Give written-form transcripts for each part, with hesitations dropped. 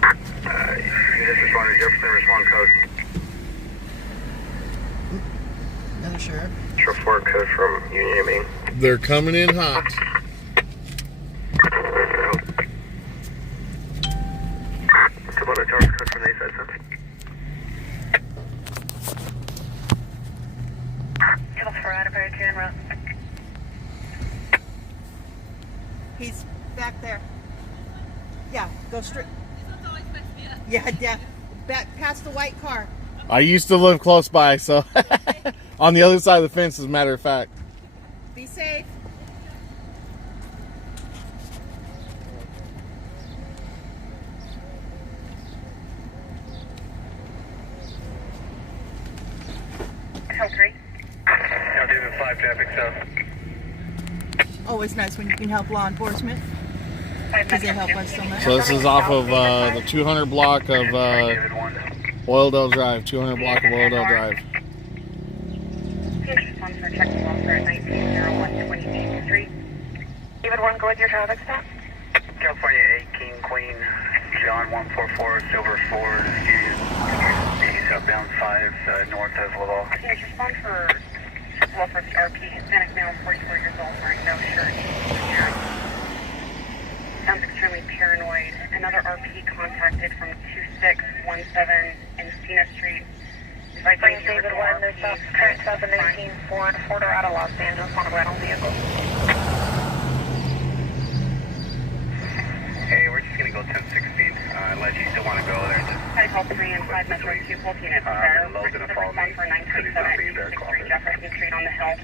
This responder, Jefferson, respond code. Another sheriff. Short 4 code from Union Main. They're coming in hot. What's about the charge code from the east side, sir? Table 4 out of very two en route. He's back there. Yeah, go straight. Yeah, back past the white car. I used to live close by, so on the other side of the fence, as a matter of fact. Be safe. Hill 3. Now, David 5, traffic south. Always nice when you can help law enforcement because they help us so much. So this is off of the 200 block of David 1. Oildale Drive. 200 block of Oildale Drive. Response for check officer at 1901 Street. David 1, go with your traffic stop. California 8, King, Queen, John 144, Silver 4, southbound 5, north of Laval. Yes, respond for welfare RP, Hispanic male, 44 years old, wearing no shirt. Sounds extremely paranoid. Another RP contacted from 2617 Encina Street. David 1, there's current 2019 Ford out of Los Angeles on a rental vehicle. Hey, we're just going to go 1016, unless you still want to go there. Type 3 and 5 Metro 2 full units. Lowe's going to follow me. For 927 Jefferson Street on the hill.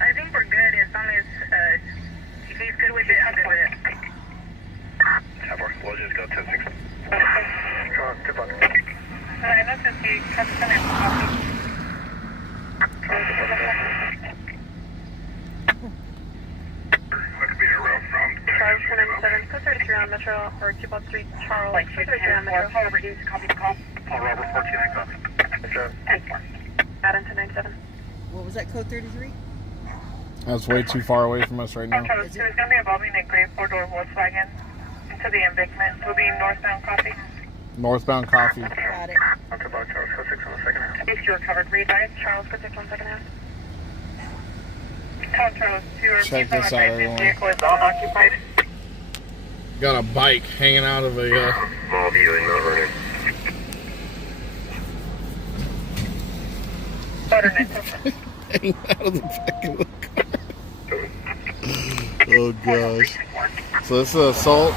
I think we're good as long as if he's good with it, I'm good with it. We'll just go 1016. Good luck. Alright, let's just see. Customer copy. Charles 1097, code 33 on Metro, or 203 Charles, code 33 on Metro. However, he's copy the call. Paul Robert 14, copy. 10-4. Add into 97. What was that, code 33? That's way too far away from us right now. So it's going to be involving a gray four-door Volkswagen to the embankment. It will be northbound copy. Northbound Coffee. Got it. Okay, about Charles, code 6 on the second half. If you recovered, readvise Charles, code 6 on second half. Control to Check this out, everyone. vehicle is unoccupied. Got a bike hanging out of a. Small view in Mount Vernon. Hanging out of the back of the car. Oh gosh. So this is an assault.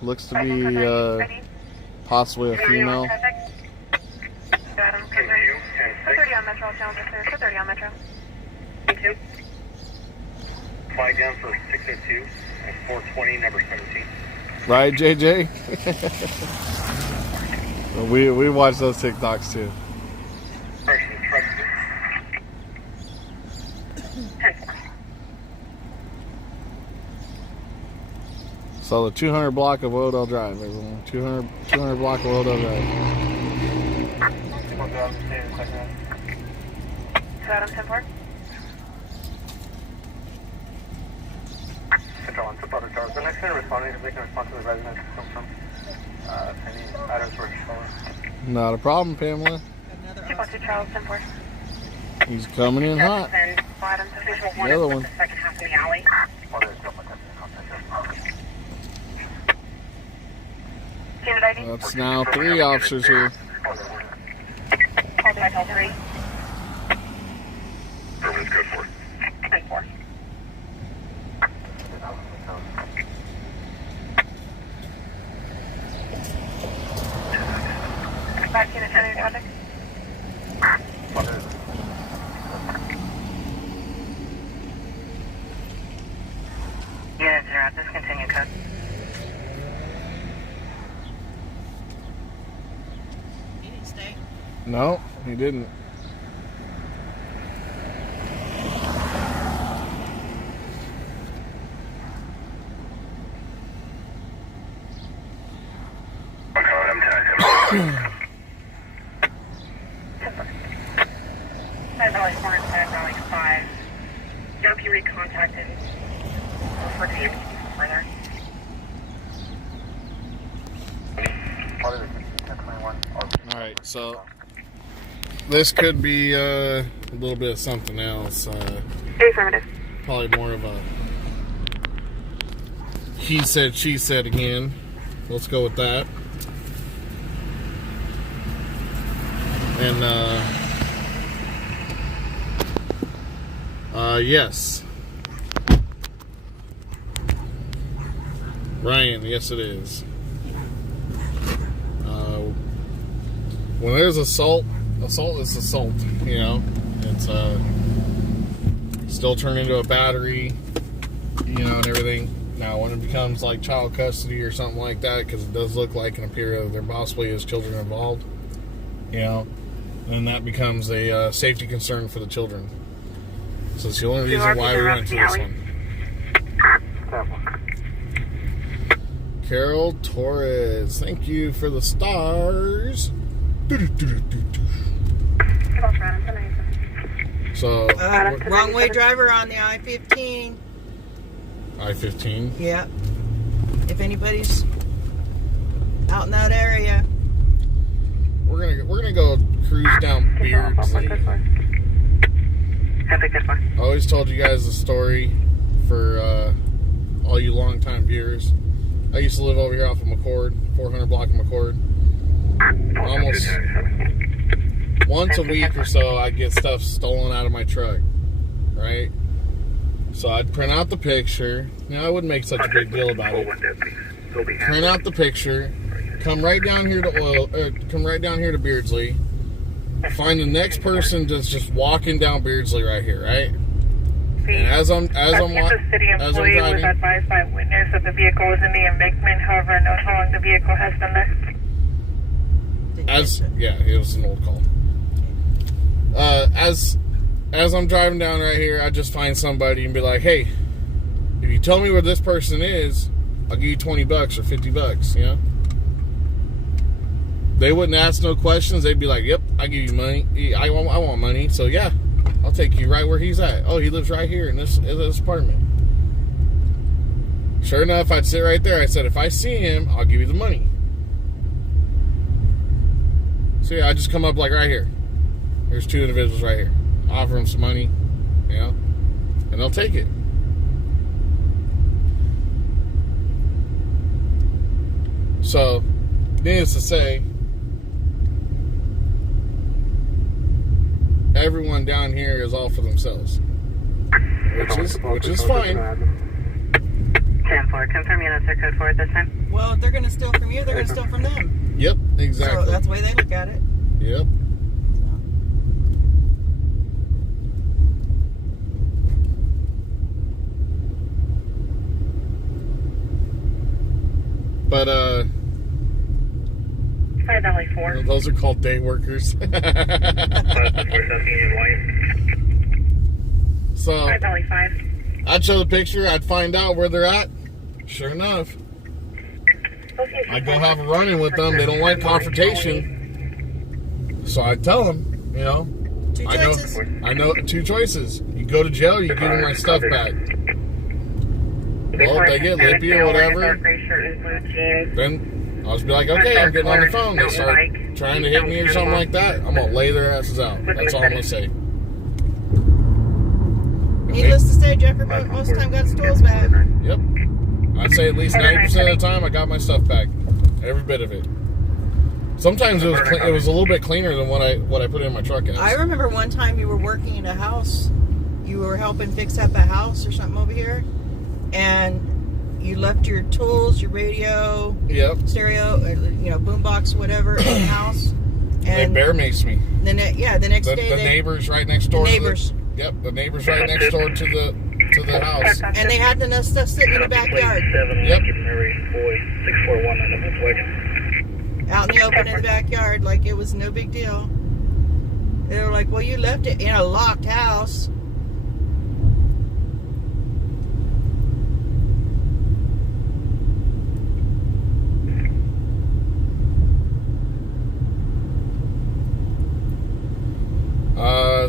Looks to be possibly a female. Got him, code 30 on Metro, channel clear, code 30 on Metro. 2. Flag down for 602 at 420, number 17. Right, JJ? we watch those TikToks too. Correction, truck. 10-4. So the 200 block of Oildale Drive, everyone. 200 block of Oildale Drive. Got him, 10-4. Control 1, supported Charles. The next responding is making a response to the residents come from any items were stolen. Not a problem, Pamela. Another 212 Charles, 10-4. He's coming in hot. Then Adam, 10-4. The other one. The second half in the alley. Unit ID. That's now 3 officers here. Call to Michael 3. Everyone's good for it. 10-4. Back unit 10 in traffic. Unit 0, discontinue code. He didn't stay. No, he didn't. Valley 4 and Valley 5. Don't be recontacted. Refer to you further. All right, so this could be a little bit of something else. Affirmative. Probably more of a he said, she said again. Let's go with that. And yes. Ryan, yes it is. When there's assault is assault, you know. It's still turned into a battery, you know, and everything. Now, when it becomes like child custody or something like that, because it does look like and appear that there possibly is children involved, you know, then that becomes a safety concern for the children. So it's the only reason why we went to this one. Carol Torres, thank you for the stars. So, wrong way driver on the I-15. I-15. Yeah. If anybody's out in that area, we're gonna go cruise down Beardsley. I always told you guys the story for all you longtime viewers. I used to live over here off of McCord, 400 block of McCord. Almost once a week or so, I'd get stuff stolen out of my truck, right? So I'd print out the picture. Now, I wouldn't make such a big deal about it. Print out the picture, come right down here to Beardsley. Find the next person that's just walking down Beardsley right here, right? And as I'm driving, was advised by a witness that the vehicle was in the embankment. However, knows how long the vehicle has been there. It was an old call. As I'm driving down right here, I just find somebody and be like, hey, if you tell me where this person is, I'll give you $20 or $50, you know? They wouldn't ask no questions. They'd be like, yep, I give you money. I want money. So yeah, I'll take you right where he's at. Oh, he lives right here in this apartment. Sure enough, I'd sit right there. I said, if I see him, I'll give you the money. So yeah, I just come up like right here. There's two individuals right here. Offer them some money, you know, and they'll take it. So, needless to say, everyone down here is all for themselves, which is fine. 10-4, confirm units are code 4 at this time. well, if they're going to steal from you, they're going to steal from them. Yep, exactly. So that's the way they look at it. Yep. But, $5.4. those are called day workers. So, $5.5. I'd show the picture, I'd find out where they're at. Sure enough, I'd go have a run-in with them. They don't like confrontation. So I'd tell them, you know, Two choices. I know two choices. You go to jail, you give me my stuff back. Well, if they get lippy or whatever, then I'll just be like, okay, I'm getting on the phone. They start trying to hit me or something like that, I'm going to lay their asses out. That's all I'm going to say. Needless to say, Jecker most of the time got his tools back. Yep. I'd say at least 90% of the time I got my stuff back. Every bit of it. Sometimes it was a little bit cleaner than what I put in my truck as. I remember one time you were working in a house. You were helping fix up a house or something over here. And you left your tools, your radio, yep, stereo, you know, boombox, whatever, in the house. And they bear maced me. The next day, the neighbors right next door. The neighbors. The neighbors right next door to the house. And they had the stuff sitting in the backyard. Yep. Out in the open in the backyard, like it was no big deal. They were like, well, you left it in a locked house.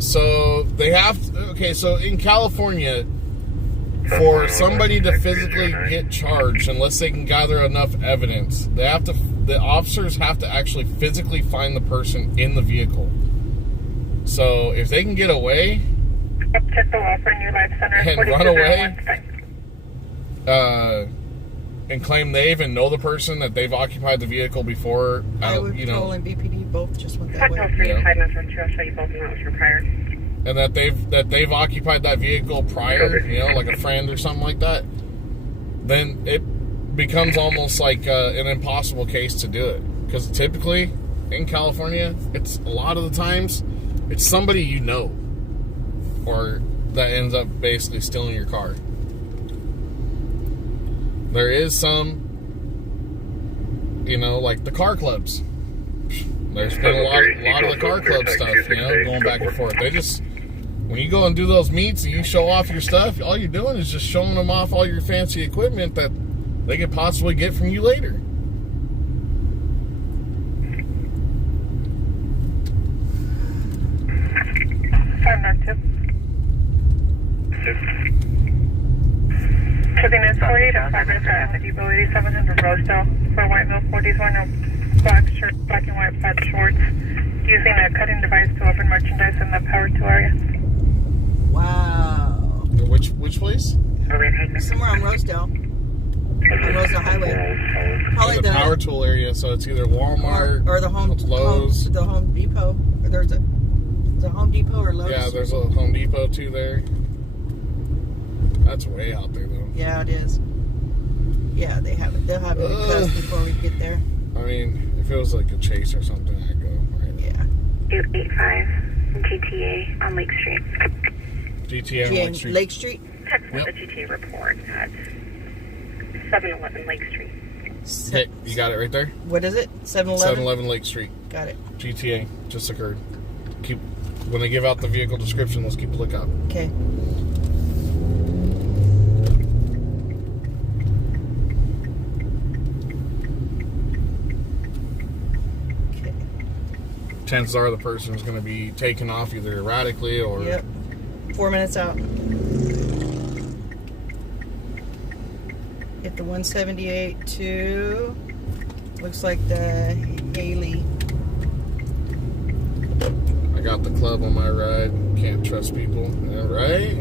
So they have, okay, so in California, for somebody to physically get charged, unless they can gather enough evidence, the officers have to actually physically find the person in the vehicle. So if they can get away and run away, and claim they even know the person, that they've occupied the vehicle before, Patrol and BPD both just went that way. I'll show you both, and that was for prior. And that they've occupied that vehicle prior, like a friend or something like that, then it becomes almost like an impossible case to do it. Because typically in California, it's a lot of the times it's somebody you know, or that ends up basically stealing your car. There is some, like the car clubs. There's been a lot of the car club stuff, going back and forth. They just, when you go and do those meets and you show off your stuff, all you're doing is just showing them off all your fancy equipment that they could possibly get from you later. Shipping is 48 and 5 minutes at the Depot 8700 Rosedale for Whiteville 44, no black shirt, black and white plaid shorts, using a cutting device to open merchandise in the power tool area. Wow. Which place? Somewhere on Rosedale. On Rosedale Highway. Probably the power tool area, so it's either Walmart or the Lowe's. The Home Depot. Or there's a Home Depot or Lowe's. Yeah, there's a Home Depot too there. That's way out there though. Yeah, it is. Yeah, they have it. They'll have it in cuss before we get there. I mean, if it was like a chase or something, I'd go. Right? Yeah. 285 GTA on Lake Street. GTA on Lake Street. Lake Street? Text the GTA report at 711 Lake Street. Okay, you got it right there? What is it? 711? 711 Lake Street. Got it. GTA just occurred. When they give out the vehicle description, let's keep a lookout. Okay. Chances are the person is going to be taken off either erratically or... Yep. 4 minutes out. Hit the 178 to... Looks like the Haley. I got the club on my ride. Can't trust people. All right.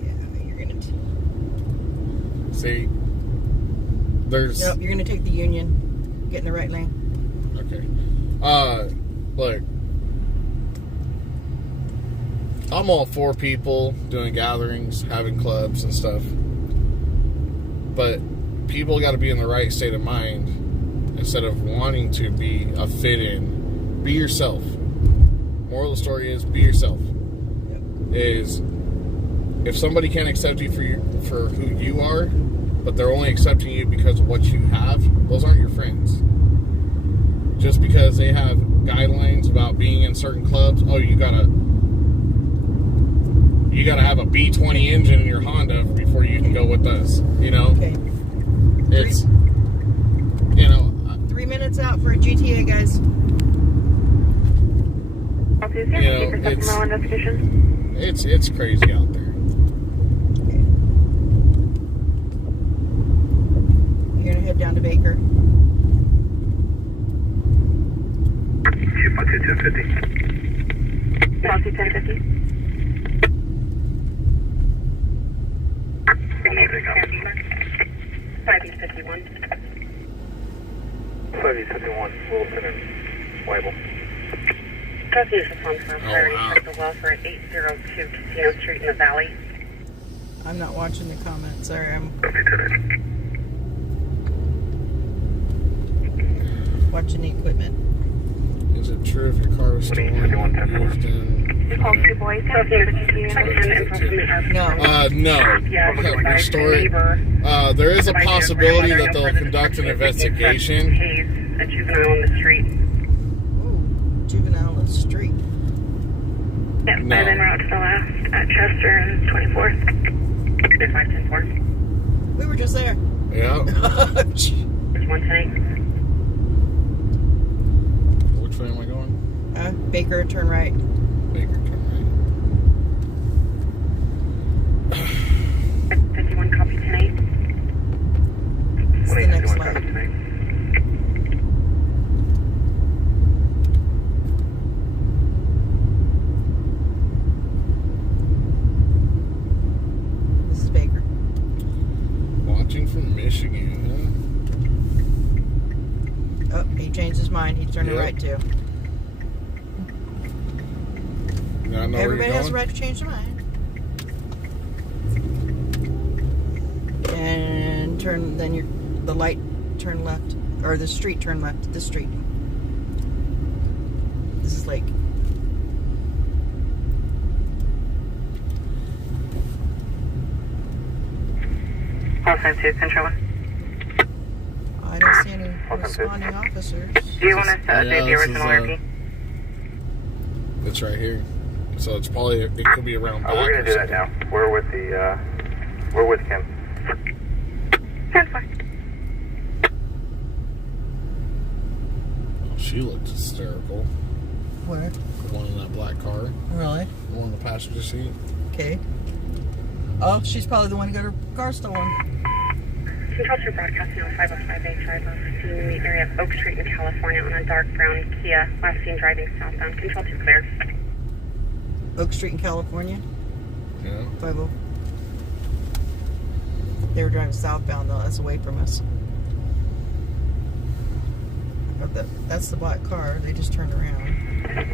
Yeah, you're going to... See... There's... Nope, you're going to take the Union. Get in the right lane. Okay. Look. I'm all for people doing gatherings, having clubs and stuff. But people got to be in the right state of mind instead of wanting to be a fit-in. Be yourself. Moral of the story is, be yourself. Yep. Is if somebody can't accept you for who you are, but they're only accepting you because of what you have, those aren't your friends. Just because they have guidelines about being in certain clubs, oh, you gotta have a B20 engine in your Honda before you can go with us, Okay. It's, 3 minutes out for a GTA, guys. It's crazy out there. You're gonna head down to Baker. 1050. 1050. East 51. 51, Wilson and Weibel. Association phone for priority for the welfare at 802 Casino Street in the Valley. I'm not watching the comments. Sorry, I'm watching the equipment. Is it true if your car was stolen used in... You called 2 boys for the GTA No. No. Restore it. There is a possibility that they'll conduct an investigation. A juvenile on the street. Ooh, juvenile on the street. Yep, No. and then route to the left at Chester and 24th. 510-4. We were just there. Yeah. There's 110. Which way am I going? Baker, turn right. Baker, turn right. a right to. You know where Everybody you're has a going? right to change their mind. And turn, then the light turn left, or the street turn left. The street. This is like. Welcome to Control 1. I don't see any responding officers. Do you want us to update the this original is, RP? It's right here. So it's probably, it could be around back. We're or gonna do that something. now. We're with the, we're with Kim. That's fine. Oh, she looked hysterical. Where? The one in that black car. Really? The one in the passenger seat. Okay. Oh, she's probably the one who got her car stolen. Control 2 broadcasting on 505A driver seen in the area of Oak Street in California on a dark brown Kia. Last seen driving southbound. Control 2 clear. Oak Street in California. Yeah. 50. They were driving southbound though. That's away from us. But that's the black car. They just turned around.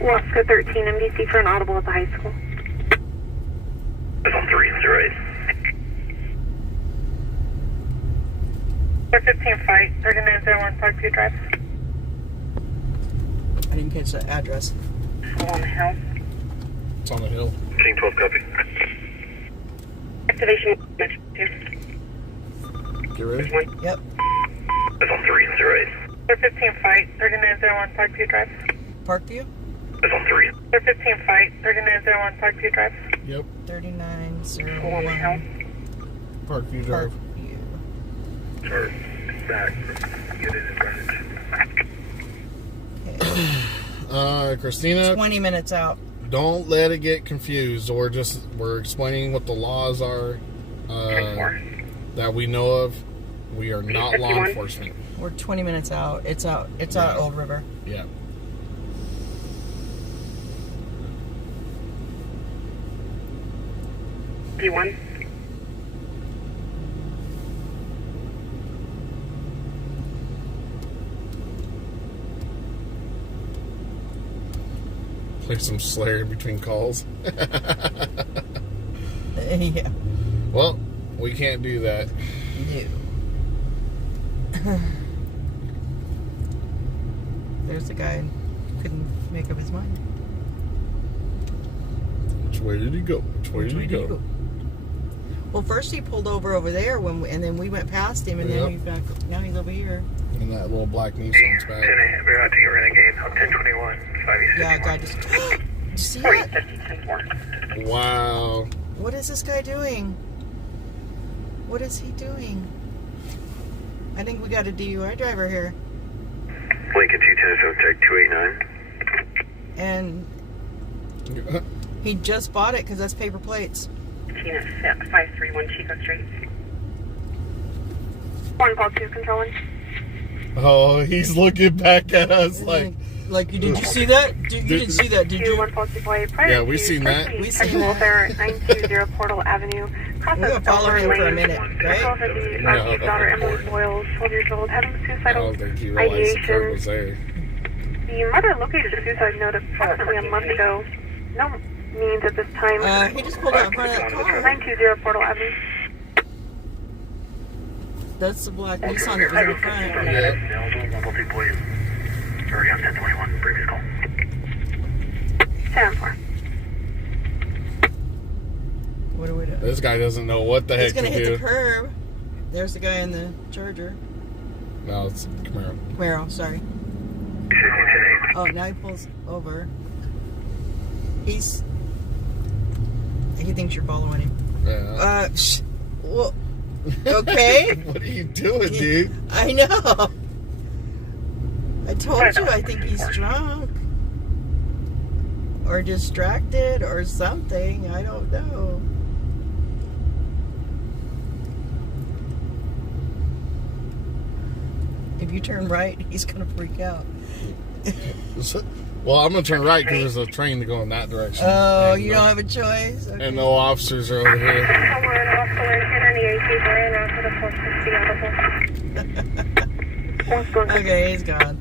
Oscar 13 MDC for an audible at the high school. It's on 3, is right. 15 fight, 3901 Park View Drive. I didn't catch the address. On the hill. It's on the hill. King 12 copy. Activation 2. Get ready? Yep. It's on 3, is right. 15 fight, 3901 Park View Drive. Parkview? It's on 3. 15 fight, 3901 Park View Drive. Yep. 3901 hill. Parkview Drive. Parkview. Or back. Get it in front. Okay. Christina, 20 minutes out. don't let it get confused. We're explaining what the laws are that we know of. We are not law 51. enforcement. We're 20 minutes out. It's out Yeah. Old River. Yeah. P1. Play some Slayer in between calls. Yeah. Well, we can't do that. No. There's the guy who couldn't make up his mind. Which way did he go? Which way did he go? Well, first he pulled over there and then we went past him, and then he's back. Now he's over here. In that little black Nissan's 10 back. a.m. We're out to get Renegade. 1021. 5 Yeah, guy just. Did you see that? 40, 10-4. Wow. What is this guy doing? What is he doing? I think we got a DUI driver here, Lincoln 210, so take 289. and he just bought it because that's paper plates. Tina 531 Chico Street. 1 call 2 controlling. Oh, he's looking back at us And like. then, like, did you see that? You didn't see that, did you? 1 call 2 play. Yeah, we seen that. We seen that. There, 920 Portal Avenue. We're gonna follow him for a minute, right? No. Daughter Emily Boyles, 12 years old, having I suicidal don't think he realized the curve ideation. was there. The mother located a suicide note approximately a month ago. No means at this time. He just pulled out in front of that car. 920 Portal Avenue. That's the black Nissan that was in the front. Yeah. 142 please. Sorry, on 1021, previous call. 10-4. What do we do? This guy doesn't know what the heck He's gonna to hit do. the curb. There's the guy in the Charger. No, it's Camaro. Camaro, sorry. Oh, now he pulls over. He thinks you're following him. Yeah. Well, okay. What are you doing, dude? I know. I told you I think he's drunk. Or distracted or something. I don't know. If you turn right, he's going to freak out. Well, I'm gonna turn right because there's a train to go in that direction. Oh, And you don't have a choice? Okay. And no officers are over here. Somewhere in Oscar, and out to the 460 audible. Okay, he's gone.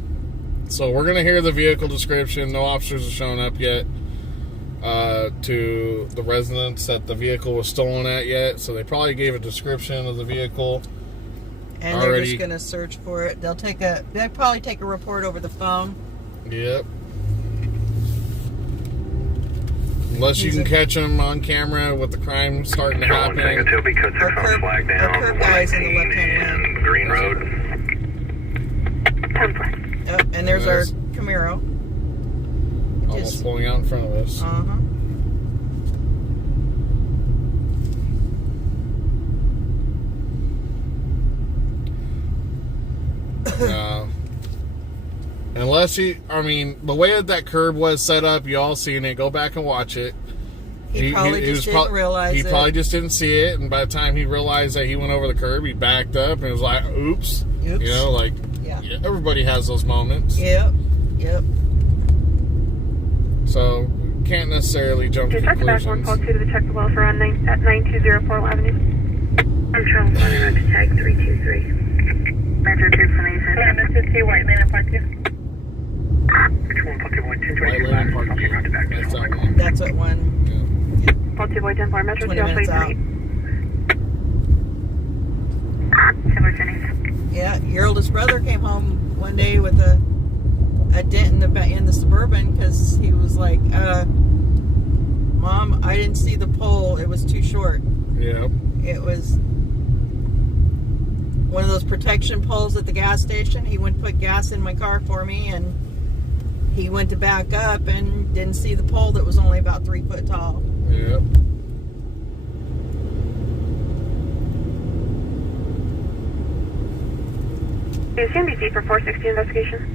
So we're going to hear the vehicle description. No officers have shown up yet to the residence that the vehicle was stolen at yet. So they probably gave a description of the vehicle. And they're just going to search for it. They'll probably take a report over the phone. Yep. Unless you can catch them on camera with the crime starting to happen. Our curb guy's in the left-hand lane. Green Road. Oh, and there's our Camaro. Almost pulling out in front of us. Unless the way that curb was set up, you all seen it. Go back and watch it. He probably just didn't realize it. He probably just didn't see it, and by the time he realized that he went over the curb, he backed up and was like, oops. You know, like, yeah, everybody has those moments. Yep. So, can't necessarily jump to conclusions. 142 to the check the well for at 9204 Avenue. I'm Charles, running to tag 323. Metro 2 Formation. This is T. White Lane and Park 2. Which one? Park 2 White 1025. Okay, round to back. That's that one. That's what one. Yeah. Park 2 White 10 Metro 2 minutes out. 328. Yeah, your oldest brother came home one day with a dent in the Suburban because he was like, Mom, I didn't see the pole. It was too short. Yeah. It was one of those protection poles at the gas station. He went to put gas in my car for me, and he went to back up and didn't see the pole that was only about 3 foot tall. Yep. Is CNBC for 460 investigation?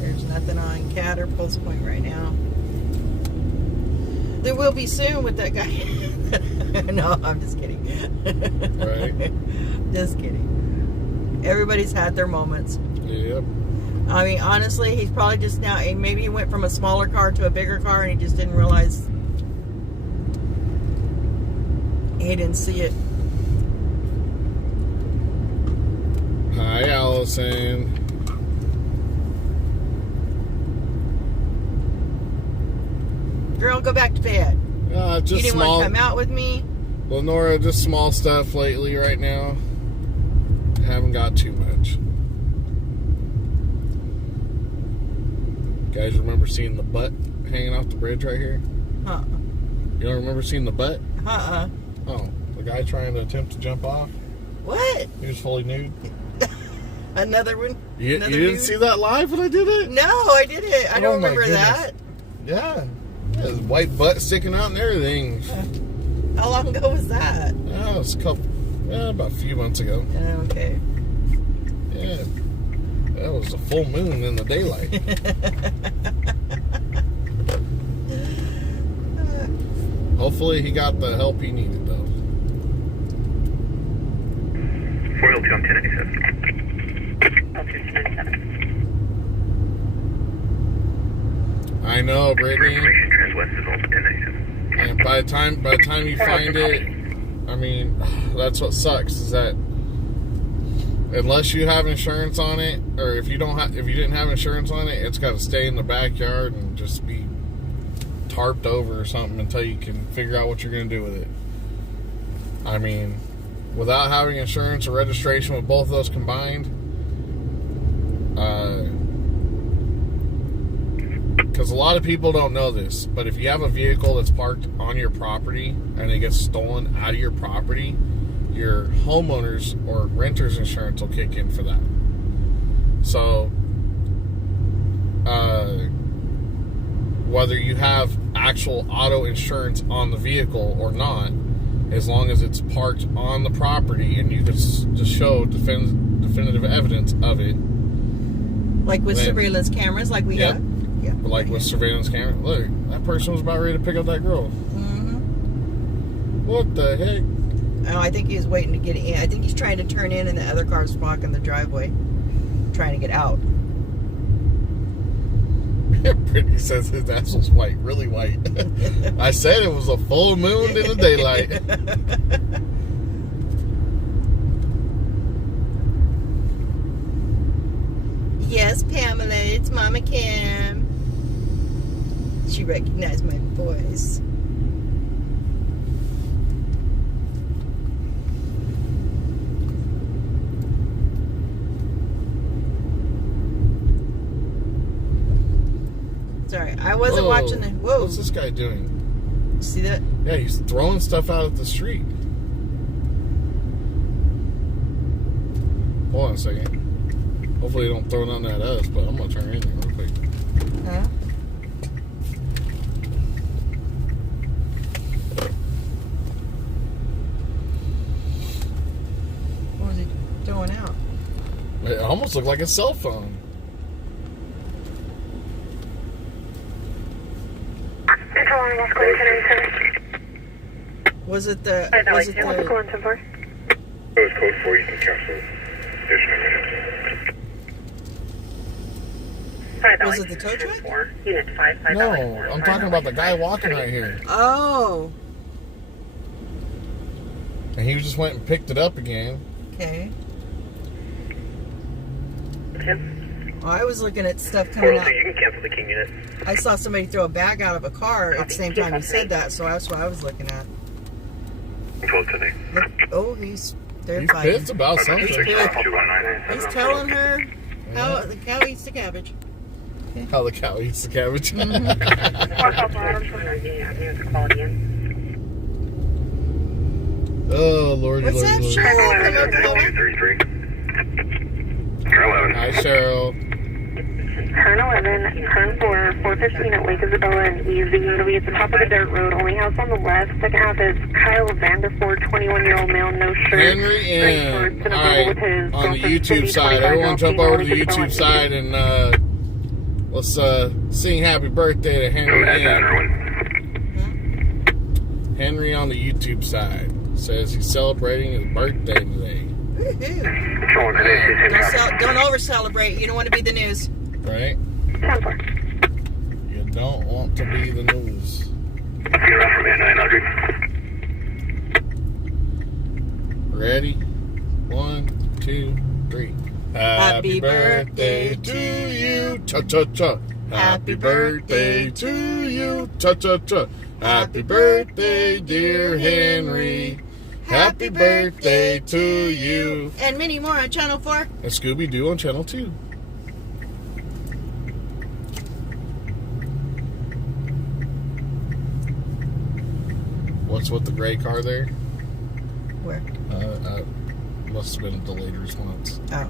There's nothing on Cat or Pulse Point right now. There will be soon with that guy. No, I'm just kidding. Right. Just kidding. Everybody's had their moments. Yep. I mean, honestly, he's probably just now, maybe he went from a smaller car to a bigger car and he just didn't realize he didn't see it. Hi, Allison. Girl, go back to bed. Just you didn't small, want to come out with me? Lenora, just small stuff lately right now. Haven't got too much. Guys, remember seeing the butt hanging off the bridge right here? Uh-uh. You don't remember seeing the butt? Uh-uh. Oh, the guy trying to attempt to jump off? What? He was fully nude. Another one? You didn't see that live when I did it? No, I didn't. I don't remember that. Yeah. His white butt sticking out and everything. How long ago was that? Oh, it was about a few months ago. Okay. Yeah. That was a full moon in the daylight. Hopefully he got the help he needed, though. 402 on 1097. I know, Brittany. Transwest is also 1097. And by the time you find it, I mean, that's what sucks is that unless you have insurance on it, or if you didn't have insurance on it, it's got to stay in the backyard and just be tarped over or something until you can figure out what you're going to do with it. I mean, without having insurance or registration with both of those combined, because a lot of people don't know this, but if you have a vehicle that's parked on your property and it gets stolen out of your property, your homeowner's or renter's insurance will kick in for that. So, whether you have actual auto insurance on the vehicle or not, as long as it's parked on the property and you can just show definitive evidence of it. Like with surveillance cameras, like we have. Yeah. Like with surveillance camera. Look, that person was about ready to pick up that girl. Mm-hmm. What the heck? Oh, I think he's waiting to get in. I think he's trying to turn in and the other car's blocking the driveway. Trying to get out. Brittany says his ass was white, really white. I said it was a full moon in the daylight. Yes, Pamela, it's Mama Kim. She recognized my voice. Sorry, I wasn't watching the... Whoa. What's this guy doing? See that? Yeah, he's throwing stuff out at the street. Hold on a second. Hopefully they don't throw nothing at us, but I'm going to turn in here real quick. Huh? What was he throwing out? It almost looked like a cell phone. Was it the... What's Was it the code the... 174? That was code 4. You can cancel additional minutes. Was it the tow truck? Unit 5, No, I'm talking about the guy walking right here. Oh. And he just went and picked it up again. Okay. 2. Well, I was looking at stuff coming out. You can cancel the king unit. I saw somebody throw a bag out of a car at the same time you said that, so that's what I was looking at. 12 today. Look, oh, they're He's fighting. pissed about something. He's telling her how the cow eats the cabbage. How the cow eats the cabbage. Oh, Lordy, What's Lordy, that, Lordy. Cheryl? From Oklahoma? 233. Hi, Cheryl. Turn 11, turn 4, 415 at Lake Isabella and Easy. It'll be at the top of the dirt road. Only house on the left. Second house is Kyle Vanderford, 21-year-old male, no shirt. Henry M. Alright, on the YouTube side. Everyone jump over to the YouTube side and let's sing happy birthday to Henry M. Henry on the YouTube side says he's celebrating his birthday today. Woohoo. Don't over-celebrate. You don't want to be the news. Right? 10-4. You don't want to be the news. You're up from 900. Ready? 1, 2, 3. Happy birthday to you. Cha-cha-cha. Happy birthday to you. Cha-cha-cha. Happy birthday, dear Henry. Happy birthday to you. And many more on Channel 4. And Scooby-Doo on Channel 2. What's with the gray car there? Where? Must have been a delayed response. Oh.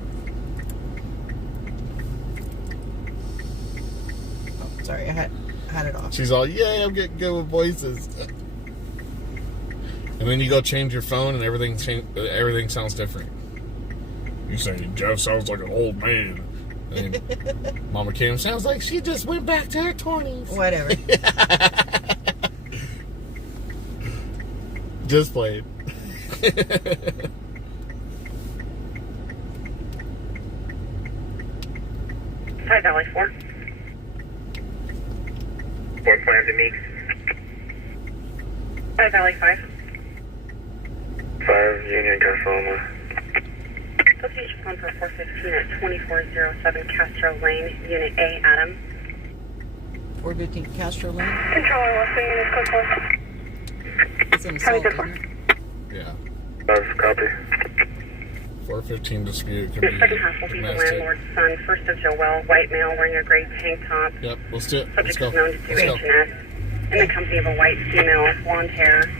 Oh, sorry, I had it off. She's all, yay, I'm getting good with voices. And then you go change your phone and everything sounds different. You say, Jeff sounds like an old man. And Mama Kim sounds like she just went back to her 20s. Whatever. Just play it. Hi, Valley 4. 1 plan to Meeks. Hi, Valley 5. 5 Union Castle. Location phone for 415 at 2407 Castro Lane, Unit A, Adam. 415 Castro Lane. Controller, what's the unit code for? It's an assault, isn't it? Yeah. 5 copy. 415 dispute can The be second half will be the domestic. landlord's son, first of Joel, white male, wearing a gray tank top. Yep, let's do it. Let's Subject go. is known to do Let's go. H&S. In the company of a white female, blonde hair,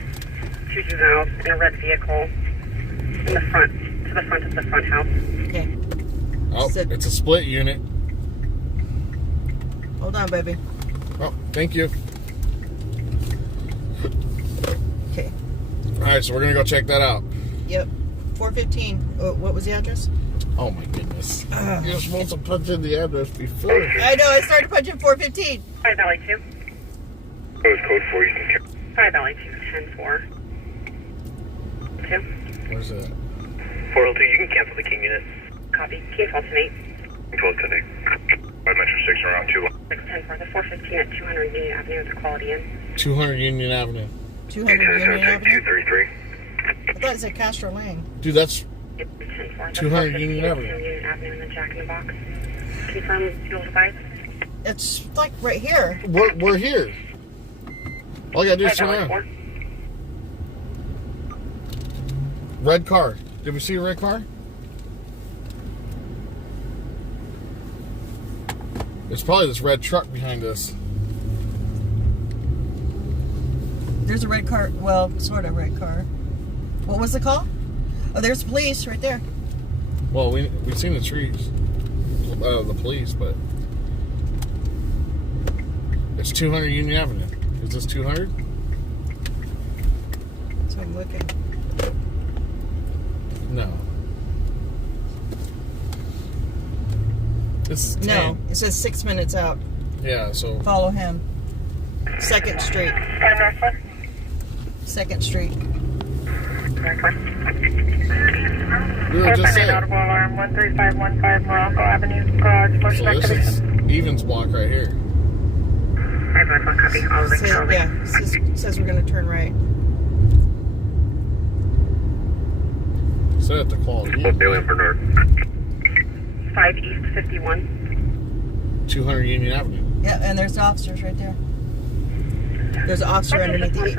2 juveniles, in a red vehicle, in the front, to the front of the front house. Okay. Oh, So- it's a split unit. Hold on, baby. Oh, thank you. Okay. All right, so we're going to go check that out. Yep. 415. What was the address? Oh, my goodness. You're supposed to punch in the address before. I know. I started punching 415. Hi, Valley 2. Code 4, you can cancel. Hi, Valley 2, 10-4. 2. Where's that? 402, you can cancel the king unit. Copy. Key 12 8. 12 today. 5 Metro 6 around 2. 610 for the 415 at 200 Union Avenue with the Quality Inn. 200 Union Avenue. 200 Union Avenue? 233. I thought it said Castro Lane. Dude, that's 200 200 Union Avenue. Union Avenue in the Jack in the Box. Confirm fuel device. It's like right here. We're here. All you gotta do is turn around. Red car. Did we see a red car? It's probably this red truck behind us. There's a red car. Well, sort of red car. What was the call? Oh, there's police right there. Well, we've seen the trees. The police, but it's 200 Union Avenue. Is this 200? That's what I'm looking. No. This is 10. No, it says 6 minutes out. Yeah, so Follow him. 2nd Street. 2nd Street. we were just saying. Audible alarm 13515 Morocco Avenue, garage, So this is Evans block right here. Copy. All the Says we're going to turn right. So at the quality. Alien for north. 5 East 51. 200 Union Avenue. Yeah, and there's officers right there. There's an officer underneath the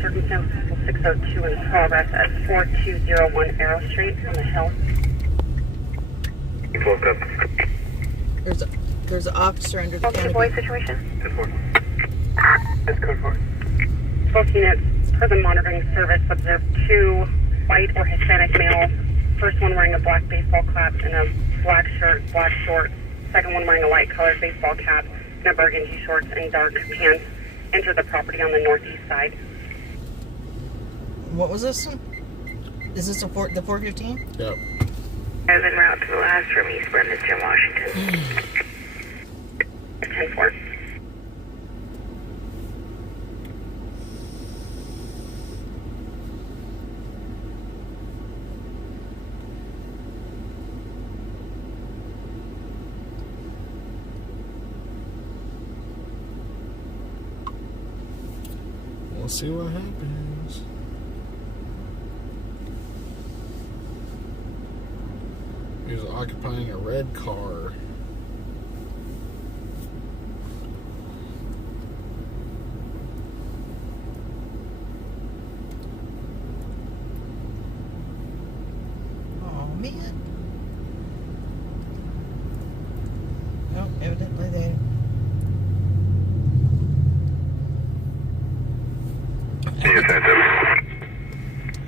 Circumstances 602 in progress at 4201 Arrow Street on the hill. Woke up. there's an officer under the canopy. Boy situation. 10-4. That's code 4. Both units, per the monitoring service, observed 2 white or Hispanic males. First one wearing a black baseball cap and a black shirt, black shorts. Second one wearing a light colored baseball cap and a burgundy shorts and dark pants. Entered the property on the northeast side. What was this one? Is this the 415? Yep. As en route to the last from East Brendan, Washington. 10-4. We'll see what happens. He's occupying a red car. Oh man. No, evidently they.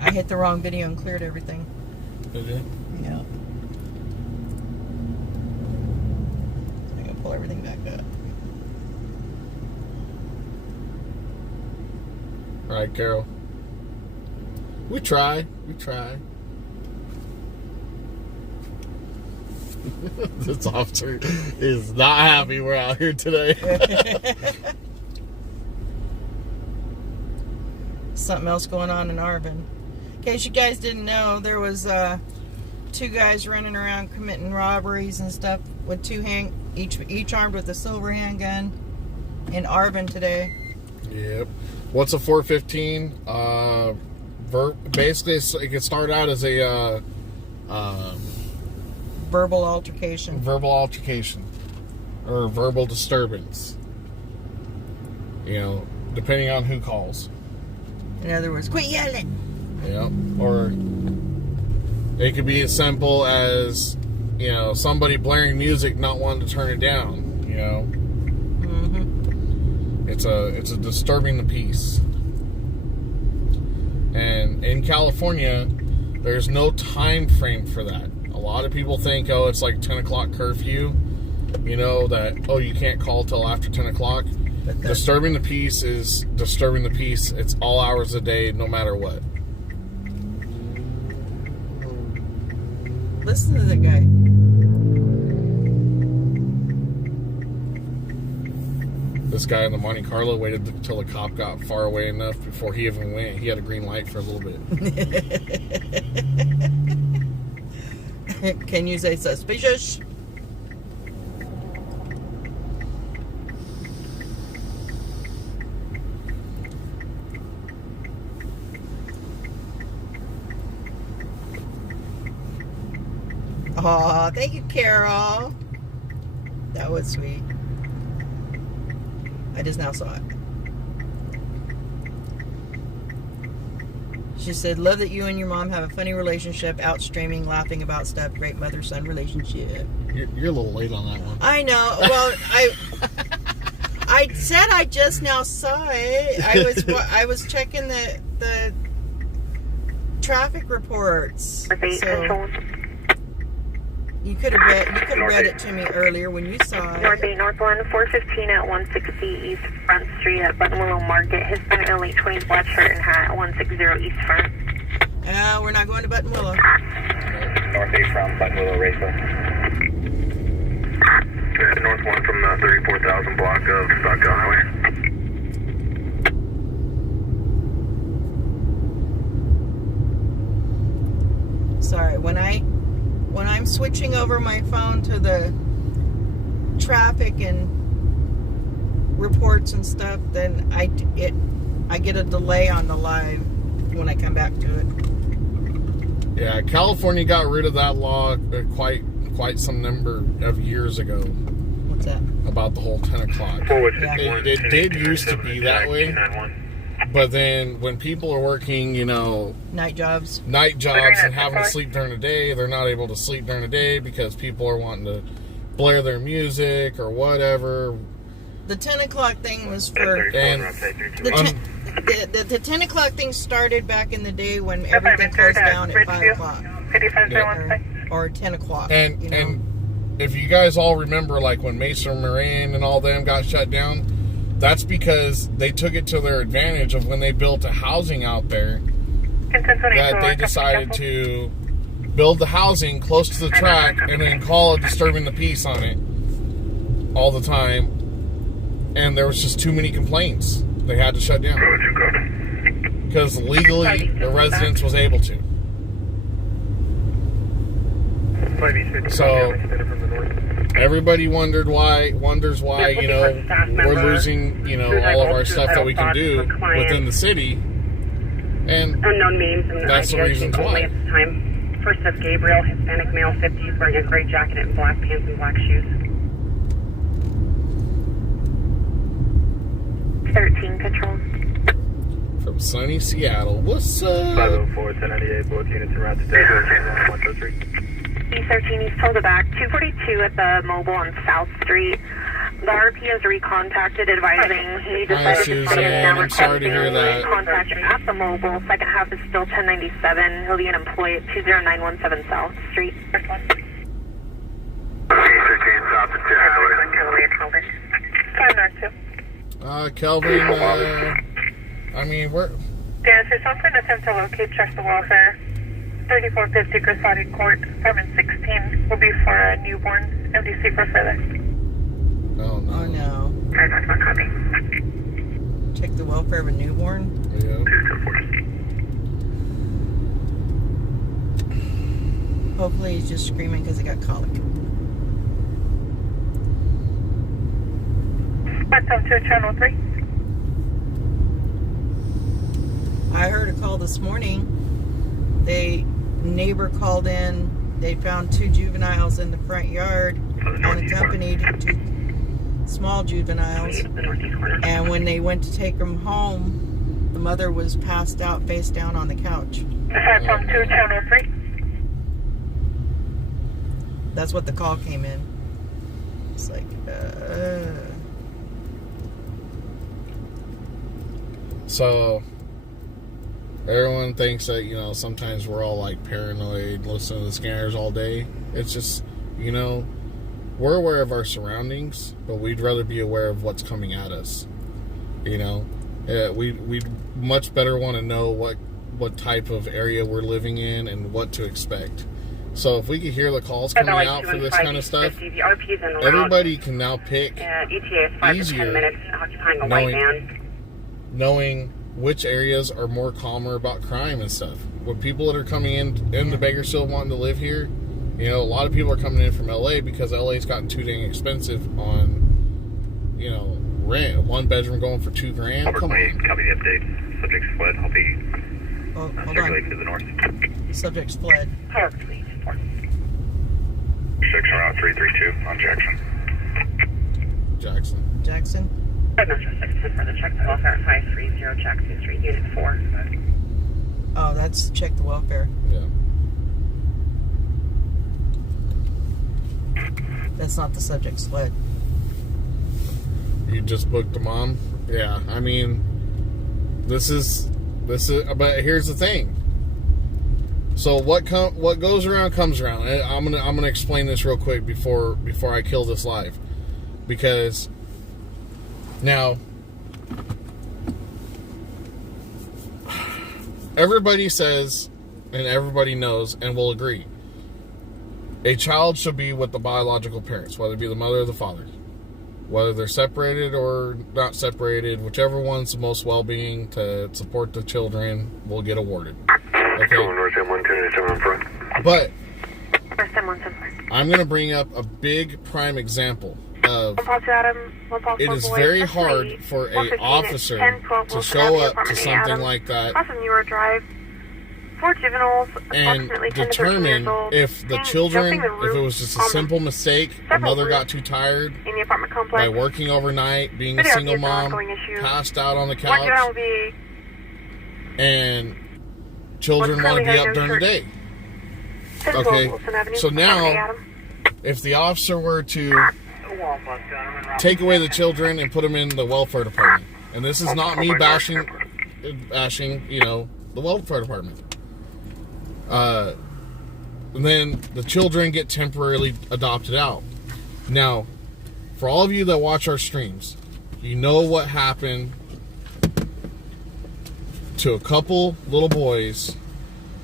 I hit the wrong video and cleared everything. Did you? Yeah. I'm gonna pull everything back up. Alright, Carol. We try. This officer is not happy we're out here today. Something else going on in Arvin. In case you guys didn't know, there was 2 guys running around committing robberies and stuff with each armed with a silver handgun in Arvin today. Yep. What's a 415? Basically, it can start out as a Verbal altercation. verbal altercation or verbal disturbance. You know, depending on who calls. In other words, quit yelling. Yep. Or it could be as simple as, you know, somebody blaring music, not wanting to turn it down. You know. Mm-hmm. It's a disturbing the peace. And in California, there's no time frame for that. A lot of people think, oh, it's like 10 o'clock curfew. You know, that, oh, you can't call till after 10 o'clock. Disturbing the peace is disturbing the peace. It's all hours of the day, no matter what. Listen to the guy. This guy in the Monte Carlo waited until the cop got far away enough before he even went. He had a green light for a little bit. Can you say suspicious? Oh, thank you, Carol. That was sweet. I just now saw it. She said, love that you and your mom have a funny relationship, out streaming, laughing about stuff, great mother-son relationship. You're a little late on that one. I know. Well, I said I just now saw it. I was checking the traffic reports. So you could have read it to me earlier when you saw it. North 8, North 1, 415 at 160 East Front Street at Buttonwillow Market. Hispanic late 20s, black shirt and hat, 160 East Front. We're not going to Buttonwillow. North 8 from Buttonwillow Raceway. North 1 from the 34,000 block of Stockdale Highway. Sorry, when I'm switching over my phone to the traffic and reports and stuff, then I get a delay on the live when I come back to it. Yeah, California got rid of that law quite some number of years ago. What's that? About the whole 10 o'clock. It did used to be that way. But then when people are working, Night jobs and having to sleep during the day, they're not able to sleep during the day because people are wanting to blare their music or whatever. The 10 o'clock thing was for... The 10 o'clock thing started back in the day when everything closed down at 5 o'clock. Or 10 o'clock. And if you guys all remember, like when Mesa Marin and all them got shut down, that's because they took it to their advantage of when they built a housing out there, that they decided to build the housing close to the track and then call it disturbing the peace on it all the time. And there was just too many complaints. They had to shut down. Because legally, the residents was able to. So everybody wonders why, we're losing, all of our stuff that we can do within the city. And unknown names and that's the reasons why. At the time. First up, Gabriel, Hispanic male, 50s, wearing a gray jacket and black pants and black shoes. 13 control. From sunny Seattle. What's up? 504, 1098, both units en route to Denver, 103. E13, he's told it back. 242 at the mobile on South Street. The RP has recontacted, advising he decided to find his I'm sorry to hear that. Contact at the mobile. Second half is still 1097. He'll be an employee at 20917 South Street. E13, south of Kelvin, we're... Dennis, there's something to attempt to locate, check the welfare. 3450 Grisati Court, apartment 16, will be for a newborn. MDC for further. Oh, no. Oh, no. Check the welfare of a newborn? Yeah. Hopefully he's just screaming because he got colic. What's up to channel 3? I heard a call this morning. Neighbor called in. They found 2 juveniles in the front yard, unaccompanied, 2 small juveniles. And when they went to take them home, the mother was passed out, face down on the couch. What's up to channel 3? That's what the call came in. It's like, So, everyone thinks that, sometimes we're all like paranoid, listening to the scanners all day. It's just, we're aware of our surroundings, but we'd rather be aware of what's coming at us. We'd much better want to know what type of area we're living in and what to expect. So if we could hear the calls coming out for this kind of stuff, everybody can now pick easier knowing which areas are more calmer about crime and stuff. When people that are coming into Bakersfield wanting to live here, a lot of people are coming in from LA because LA's gotten too dang expensive on, rent. 1 bedroom going for $2,000. Come on. Copy the update. Subject's fled. I'll be hold circulating on. to the north. Subject's fled. 6 Route 332 on Jackson. Jackson. Metro 6 for the check the welfare at 530 Jackson Street, Unit 4. Oh, that's check the welfare. Yeah. That's not the subject sled. You just booked the mom? Yeah, I mean, this is, but here's the thing. So what goes around comes around. I'm gonna explain this real quick before I kill this live, because now everybody says and everybody knows and will agree, a child should be with the biological parents, whether it be the mother or the father. Whether they're separated or not separated, whichever one's the most well-being to support the children will get awarded. Okay. But I'm going to bring up a big prime example of it is very hard for an officer to show up to something like that and determine if the children, if it was just a simple mistake, the mother got too tired by working overnight, being a single mom, passed out on the couch, and children want to be up during the day. Okay, so now, if the officer were to take away the children and put them in the welfare department, and this is not me bashing, you know, the welfare department. And then the children get temporarily adopted out. Now, for all of you that watch our streams, you know what happened to a couple little boys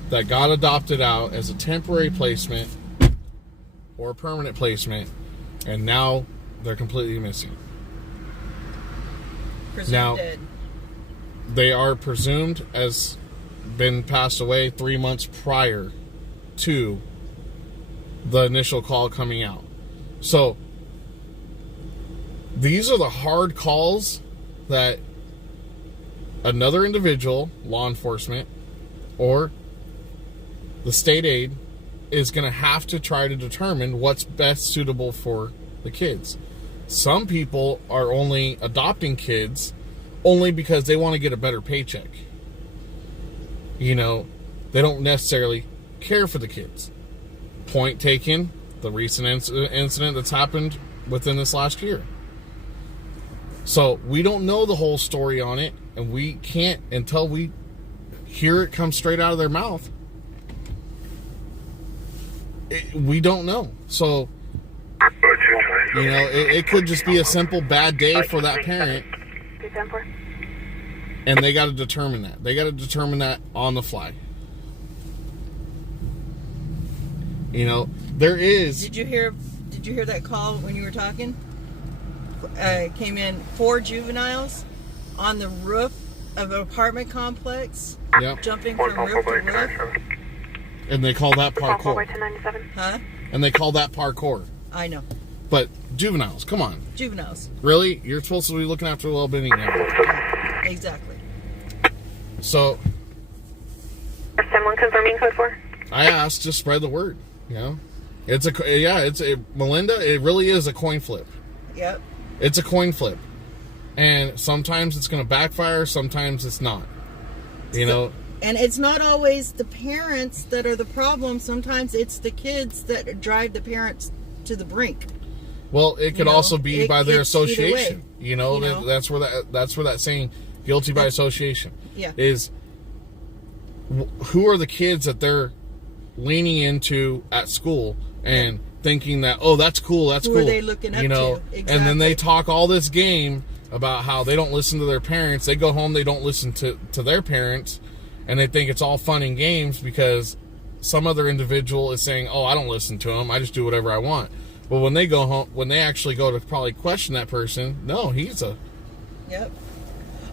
that got adopted out as a temporary placement or a permanent placement, and now they're completely missing. Presumed now, dead. They are presumed as been passed away 3 months prior to the initial call coming out. So these are the hard calls that another individual, law enforcement, or the state aid is going to have to try to determine what's best suitable for the kids. Some people are only adopting kids only because they want to get a better paycheck. You know, they don't necessarily care for the kids. Point taken, the recent incident that's happened within this last year. So we don't know the whole story on it, and we can't until we hear it come straight out of their mouth. We don't know. So, you know, it could just be a simple bad day for that parent. And they got to determine that. They got to determine that on the fly. You know, there is. Did you hear that call when you were talking? Came in 4 juveniles on the roof of an apartment complex. Yep. Jumping from roof to roof. And they call that parkour. Huh? And they call that parkour. I know. But juveniles, come on. Juveniles. Really? You're supposed to be looking after the well-being now. Yeah, exactly. So, someone confirming code 4? I asked, just spread the word. You know, Melinda. It really is a coin flip. Yep. It's a coin flip, and sometimes it's going to backfire. Sometimes it's not. You know. And it's not always the parents that are the problem. Sometimes it's the kids that drive the parents to the brink. Well, it could also be by their association. You know, that's where that saying "guilty by association" is. Who are the kids that they're leaning into at school and thinking that, oh, that's cool, that's cool. Who are they looking up to? Exactly. And then they talk all this game about how they don't listen to their parents. They go home, they don't listen to their parents, and they think it's all fun and games because some other individual is saying, oh, I don't listen to them, I just do whatever I want. But when they go home, when they actually go to probably question that person, no, he's a... Yep.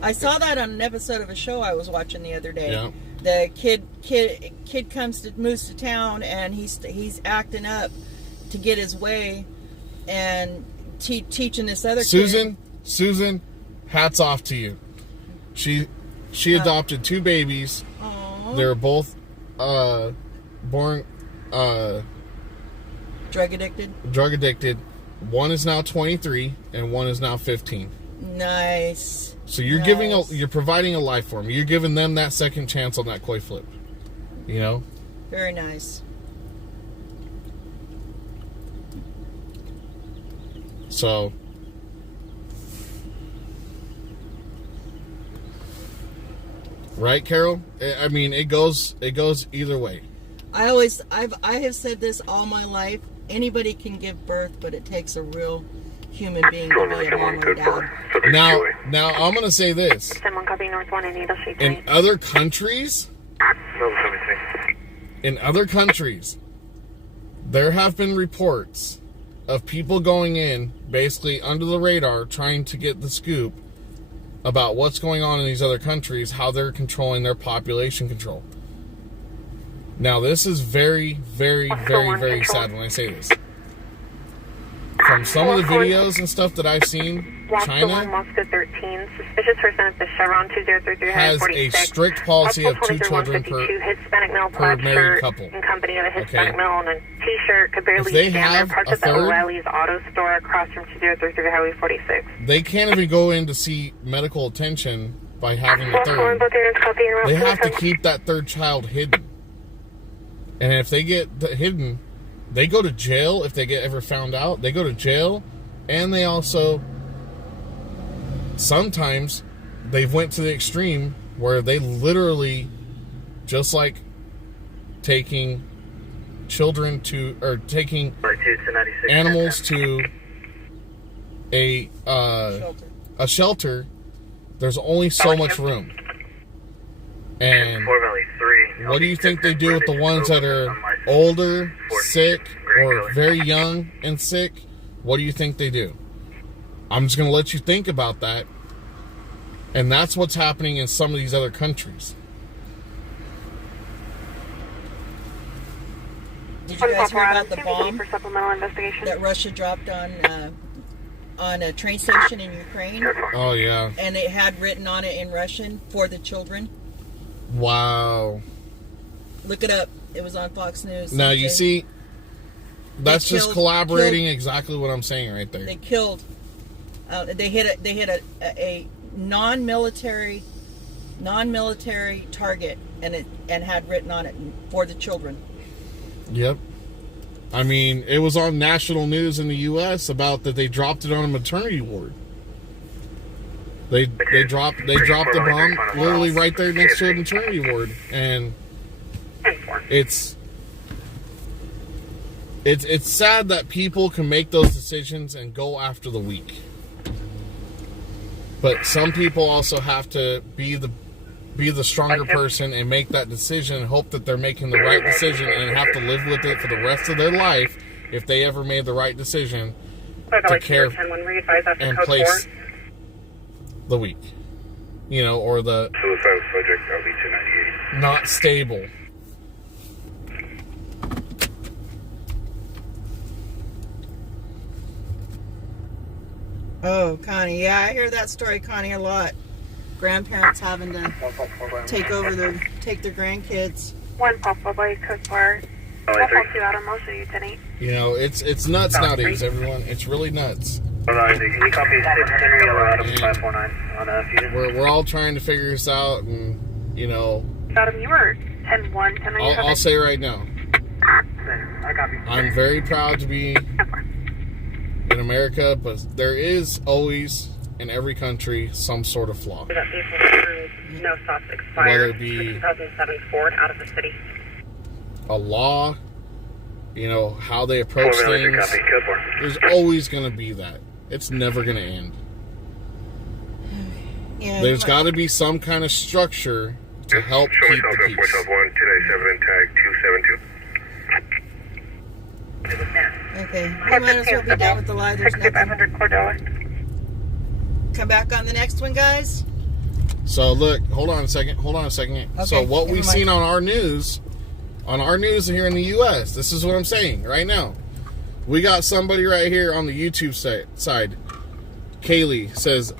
I saw that on an episode of a show I was watching the other day. Yeah. The kid moves to town, and he's acting up to get his way, and teaching this other kid. Susan, hats off to you. She adopted 2 babies. Aww. They were both born Drug addicted? Drug addicted. One is now 23 and one is now 15. Nice. So you're you're providing a life for them. You're giving them that second chance on that coin flip. You know? Very nice. So right, Carol? I mean, it goes either way. I have said this all my life. Anybody can give birth, but it takes a real human being to be a mom or dad. Now I'm going to say this. Someone copy North 1 and Needle Street. In other countries, there have been reports of people going in basically under the radar trying to get the scoop about what's going on in these other countries, how they're controlling their population control. Now, this is very, very, very, very sad when I say this. From some of the videos and stuff that I've seen, China has a strict policy of 2 children per married couple. Okay. If they have a third, they can't even go in to see medical attention by having a third. They have to keep that third child hidden. And if they get hidden, they go to jail. If they get ever found out, they go to jail. And they also, sometimes, they've went to the extreme where they literally, just like taking children to, or taking animals to a shelter, there's only so much room. And what do you think they do with the ones that are older, sick, or very young and sick? What do you think they do? I'm just going to let you think about that. And that's what's happening in some of these other countries. Did you guys hear about the bomb that Russia dropped on a train station in Ukraine? Oh, yeah. And it had written on it in Russian, "For the children." Wow. Look it up. It was on Fox News. Now, you see, that's just collaborating exactly what I'm saying right there. They killed. They hit a non-military target, and had written on it, "For the children." Yep. I mean, it was on national news in the U.S. about that they dropped it on a maternity ward. They dropped the bomb literally right there next to a maternity ward, and it's sad that people can make those decisions and go after the weak. But some people also have to be the stronger person and make that decision and hope that they're making the right decision and have to live with it for the rest of their life if they ever made the right decision to care and place the weak, you know, or the not stable. Oh, Connie. Yeah, I hear that story, Connie, a lot. Grandparents having to take their grandkids. 1 Papa Boy Cook Bar. You know, it's nuts nowadays, everyone. It's really nuts. We're all trying to figure this out, and you know, Adam, you were 10-1. I'll say right now, I'm very proud to be in America, but there is always in every country some sort of flaw. No stops expired. Whether it be 2007 Ford out of the city. A law, you know, how they approach things. There's always going to be that. It's never going to end. Yeah, there's got to be some kind of structure to help keep the peace. Okay, we might as well be done with the live. There's nothing. Come back on the next one, guys. So look, hold on a second. Okay, so what we've seen on our news here in the U.S., this is what I'm saying right now. We got somebody right here on the YouTube side. Kaylee says,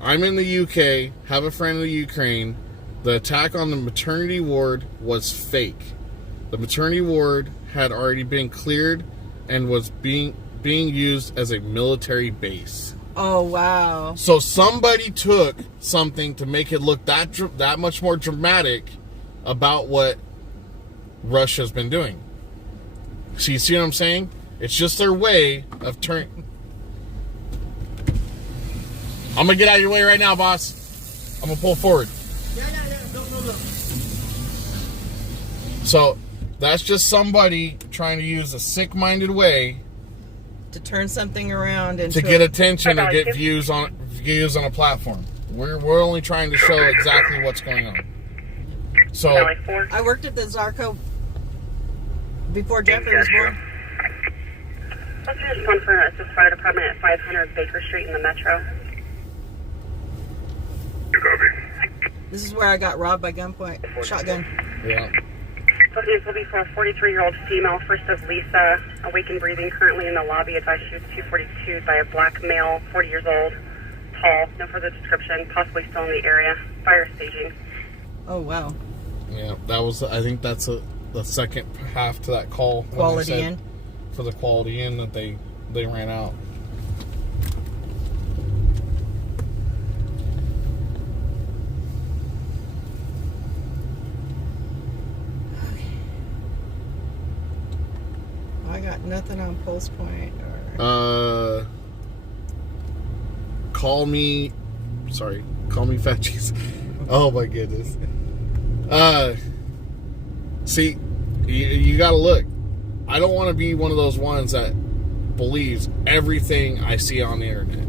I'm in the UK, have a friend in the Ukraine. The attack on the maternity ward was fake. The maternity ward had already been cleared and was being used as a military base. Oh, wow. So somebody took something to make it look that much more dramatic about what Russia's been doing. So you see what I'm saying? It's just their way of turning. I'm going to get out of your way right now, boss. I'm going to pull forward. Yeah. No. So that's just somebody trying to use a sick-minded way to turn something around and to get attention or get views on a platform. We're only trying to show exactly what's going on. So I worked at the Zarco before Jeffrey was born. Let's just one for assist fire department at 500 Baker Street in the Metro. You copy. This is where I got robbed by gunpoint. Shotgun. Yeah. So this will be for a 43-year-old female, first of Lisa, awake and breathing, currently in the lobby. Advised she was 242 by a black male, 40 years old, tall, no further description, possibly still in the area. Fire staging. Oh, wow. Yeah, that was. I think that's the second half to that call. Quality Inn. For the Quality Inn that they ran out. I got nothing on Pulse Point. Call me Fat Cheese. Oh my goodness. See, you gotta look. I don't want to be one of those ones that believes everything I see on the internet.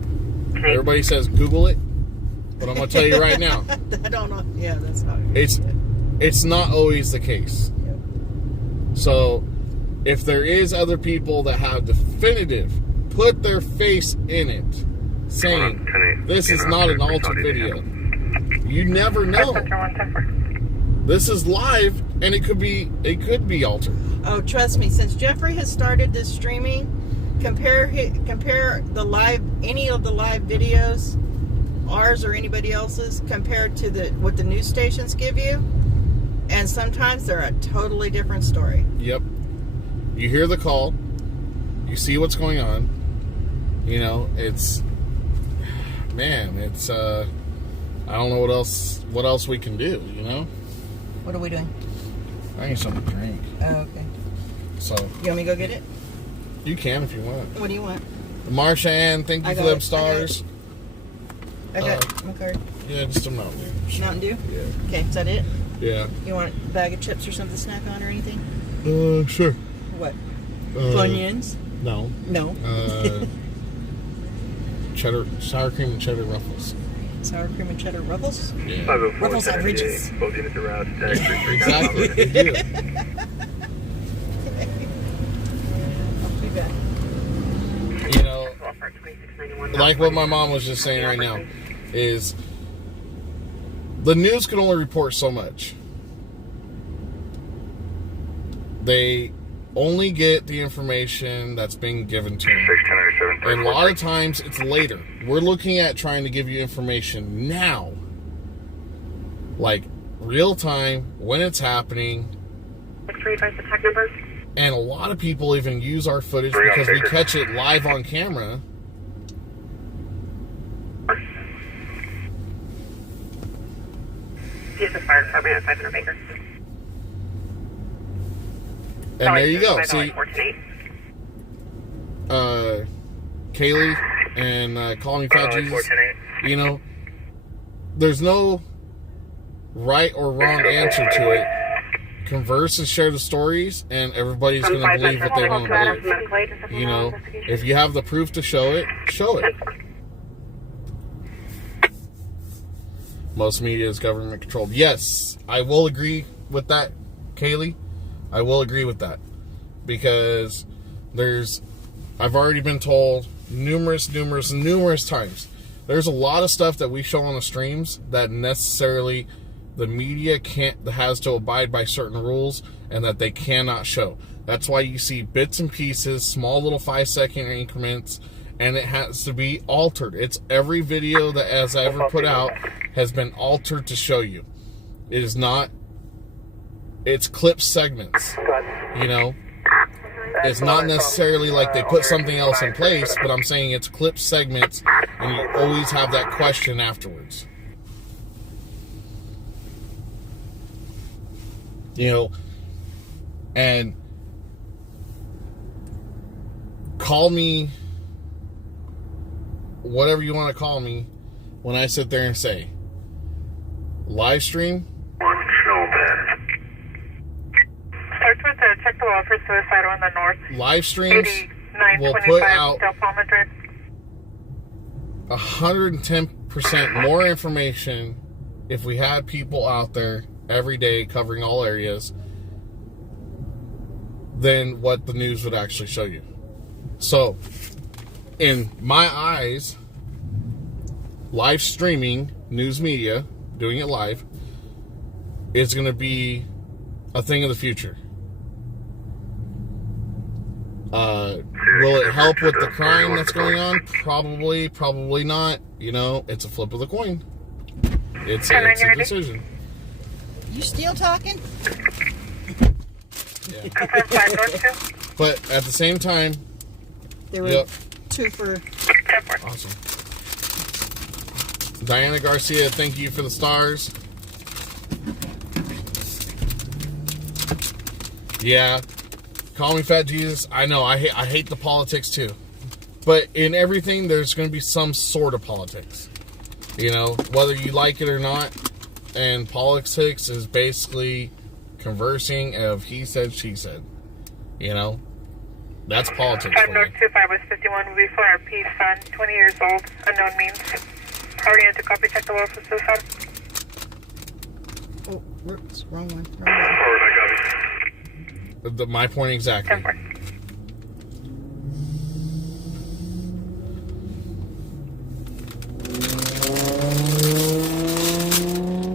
Everybody says Google it, but I'm gonna tell you right now. I don't know. Yeah, that's how it's not always the case. Yep. So if there is other people that have definitive, put their face in it, saying this is not an altered video. You never know. This is live, and it could be altered. Oh, trust me. Since Jeffrey has started this streaming, compare the live, any of the live videos, ours or anybody else's, compared to what the news stations give you, and sometimes they're a totally different story. Yep. You hear the call, you see what's going on. You know, it's I don't know what else we can do, you know? What are we doing? I need something to drink. Oh, okay. So You want me to go get it? you can if you want. What do you want? Marsha Ann, thank you for them stars. I got my card. Yeah, just a Mountain Dew. Sure. Mountain Dew? Yeah. Okay, is that it? Yeah. You want a bag of chips or something to snack on or anything? Sure. What? Funyuns? No. No. Cheddar, sour cream and cheddar ruffles. Sour cream and cheddar ruffles? Yeah. Ruffles have ridges. Both units around. Exactly. They do. I'll be back. You know, like what my mom was just saying right now, is the news can only report so much. They only get the information that's being given to them. And a lot of times it's later. We're looking at trying to give you information now. Like real time, when it's happening. And a lot of people even use our footage because we catch it live on camera. Fire Department at 500 Baker. And there you go. See, Kaylee and Call Me Fat Jesus, you know, there's no right or wrong answer to it. Converse and share the stories, and everybody's going to believe what they want to believe. You know, if you have the proof to show it, show it. Most media is government controlled. Yes, I will agree with that, Kaylee. I will agree with that. Because I've already been told numerous times, there's a lot of stuff that we show on the streams that necessarily the media has to abide by certain rules and that they cannot show. That's why you see bits and pieces, small little 5-second increments, and it has to be altered. It's every video that has ever put out has been altered to show you. It is not, it's clip segments, you know. it's not necessarily like they put something else in place, but I'm saying it's clip segments, and you always have that question afterwards. You know, and call me whatever you want to call me when I sit there and say, live stream. Starts with the check the wall for suicide on the north. Live streams will put out 110% more information if we had people out there every day covering all areas than what the news would actually show you. So, in my eyes, live streaming news media, doing it live, is going to be a thing of the future. Will it help with the crime that's going on? Probably not. You know, it's a flip of the coin. It's a decision. You still talking? Yeah. But at the same time, There were 2 for... Awesome. Diana Garcia, thank you for the stars. Yeah. Call me Fat Jesus. I know, I hate the politics too. But in everything, there's going to be some sort of politics. You know, whether you like it or not. And politics is basically conversing of he said, she said. You know? That's politics. 5 North 25 West 51 will be for our P son, 20 years old, unknown means. Already into copy, check the wall for suicide. Oh, whoops, wrong one. My point exactly. 10-4.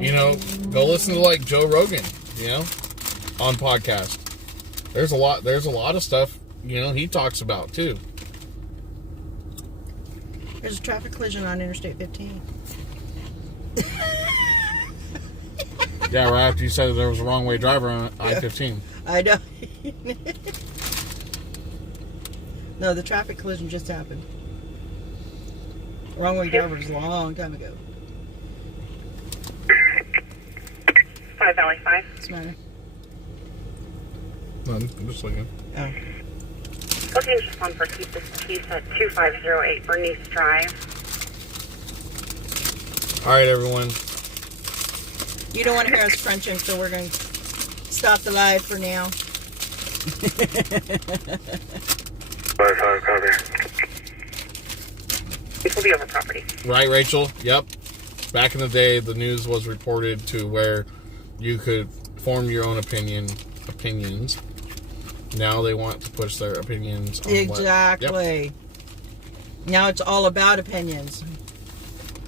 You know, go listen to like Joe Rogan, you know, on podcast. There's a lot of stuff, you know, he talks about too. There's a traffic collision on Interstate 15. Yeah, right after you said there was a wrong way driver on I-15. I know. No, the traffic collision just happened. Wrong way driver was a long time ago. 5 Valley 5. What's the matter? None, I'm just looking. Oh. Looking just one for keep this piece at 2508 Bernice Drive. Alright, everyone. You don't want to hear us crunching, so we're going to stop the live for now. 5 copy. This will be over property. Right, Rachel? Yep. Back in the day, the news was reported to where you could form your own opinions. Now they want to push their opinions on Exactly. Yep. Now it's all about opinions.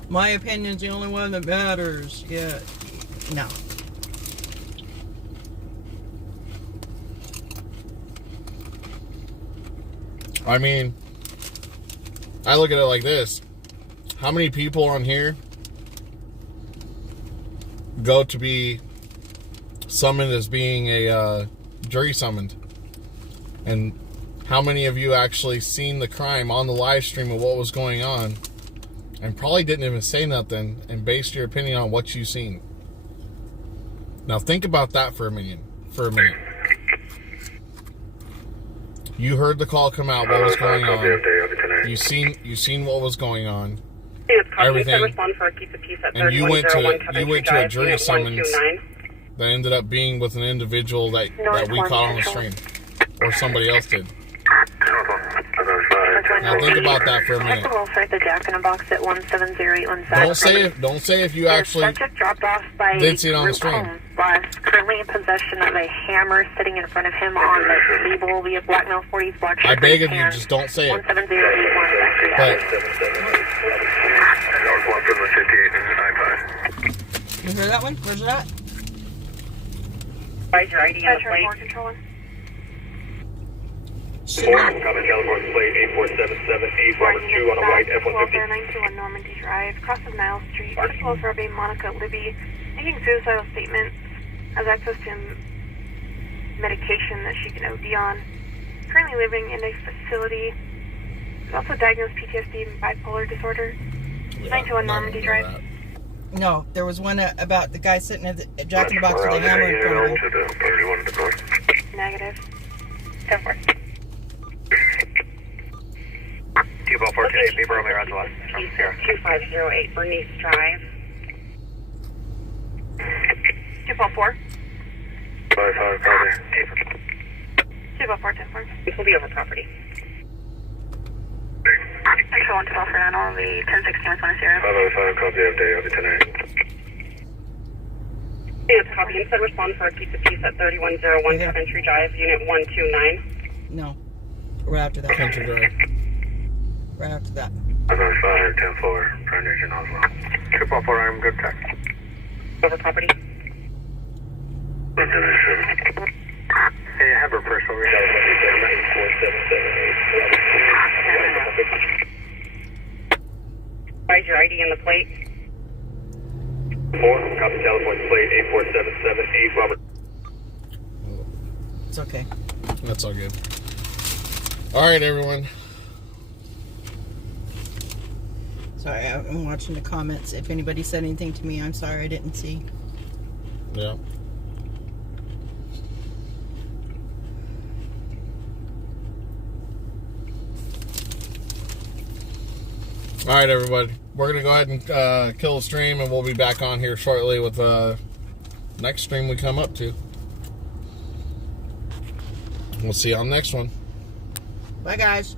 My opinion's the only one that matters. Yeah. No. I mean, I look at it like this. How many people on here go to be summoned as being a jury summoned? And how many of you actually seen the crime on the live stream of what was going on and probably didn't even say nothing and based your opinion on what you seen? Now think about that for a minute. You heard the call come out, what was going on. You seen what was going on. Everything. And you went to a jury summons that ended up being with an individual that we caught on the stream. Or somebody else did. Now think about that for a minute. Don't say if you actually did see it on the stream. Currently in possession of a hammer sitting in front of him on the table via blackmail 40s black shirt. I beg of you, just don't say it. 17081. You hear that one? Where's it at? Where's your ID on the plate? California plate 8477 Robert 2 on the right, F-150. 921 Normandy Drive, cross of Niles Street. Crystal Survey, Monica Libby, making suicidal statements, has access to medication that she can OD on. currently living in a facility. He's also diagnosed PTSD and bipolar disorder. Yeah, 921 not Normandy gonna do Drive. that. No, there was one about the guy sitting at the Jack in the Box with a hammer in front of him. To the 31 to the north. Negative. 10-4. 2-4-8, paper only around the left. From here. 2508 Bernice Drive. 244. 5-5, copy. 244, 10-4. This will be over property. Control 1 to Fernando, will be 1016 with 10. 5-5, copy of day, I'll be 10-8. It's copy. Instead respond for a keep the peace at 3101 Yeah. Country Drive, Unit 129. No. Right after that. Country Drive. Right after that. 5-5, 10-4, primary region Oslo. 2-4, I'm good tech. Over property. 1-7. Hey, I have a personal read out of 8477. Provide your ID and the plate. 4, copy California plate 84778, Robert. It's okay. That's all good. All right, everyone. Sorry, I'm watching the comments. If anybody said anything to me, I'm sorry, I didn't see. Yeah. All right, everybody. We're going to go ahead and kill the stream, and we'll be back on here shortly with the next stream we come up to. We'll see you on the next one. Bye, guys.